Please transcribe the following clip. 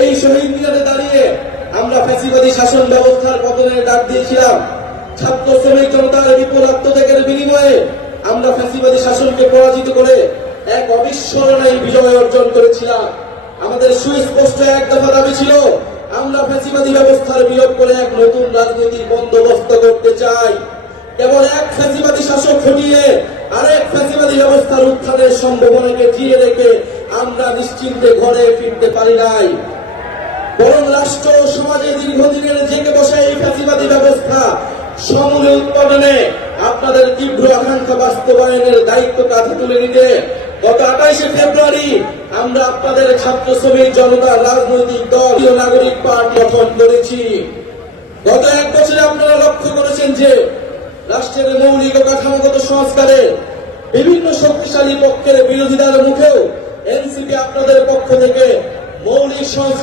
এই শহীদ মিনারে দাঁড়িয়ে আমরা ফ্যাসিবাদী শাসন ব্যবস্থার পতনের ডাক দিয়েছিলাম। ছাত্র শ্রমিক জনতার বিপুল আত্মত্যাগের বিনিময়ে আমরা ফ্যাসিবাদী শাসনকে পরাজিত করে এক অবিস্মরণীয় বিজয় অর্জন করেছিলাম। আমাদের সুস্পষ্ট এক দফা দাবি ছিল, আমরা ফ্যাসিবাদী ব্যবস্থার বিয়োগ করে এক নতুন রাজনৈতিক বন্দোবস্ত করতে চাই। কেবল এক ফ্যাসিবাদী শাসক হটিয়ে আরেক ফ্যাসিবাদী ব্যবস্থার উত্থানের সম্ভাবনাকে জিয়ে রেখে আমরা নিশ্চিন্তে ঘরে ফিরতে পারি নাই, বরং রাষ্ট্র ও সমাজে দীর্ঘদিনের জেগে বসা এই ফ্যাসিবাদী ব্যবস্থা সমূলে উৎপাদনে আপনাদের তীব্র আকাঙ্ক্ষা বাস্তবায়নের দায়িত্ব কাঁধে তুলে নিতে গত 28শে ফেব্রুয়ারি আমরা আপনাদের ছাত্র শ্রমিক জনতা রাজনৈতিক দল ও নাগরিক পার্টি গঠন করেছি। গত এক বছরে আপনারা লক্ষ্য করেছেন যে রাষ্ট্রের মৌলিক ও কাঠামোগত সংস্কারে বিভিন্ন শক্তিশালী পক্ষের বিরোধিতার মুখেও এনসিপি আপনাদের পক্ষ থেকে মৌলিক সংস্কার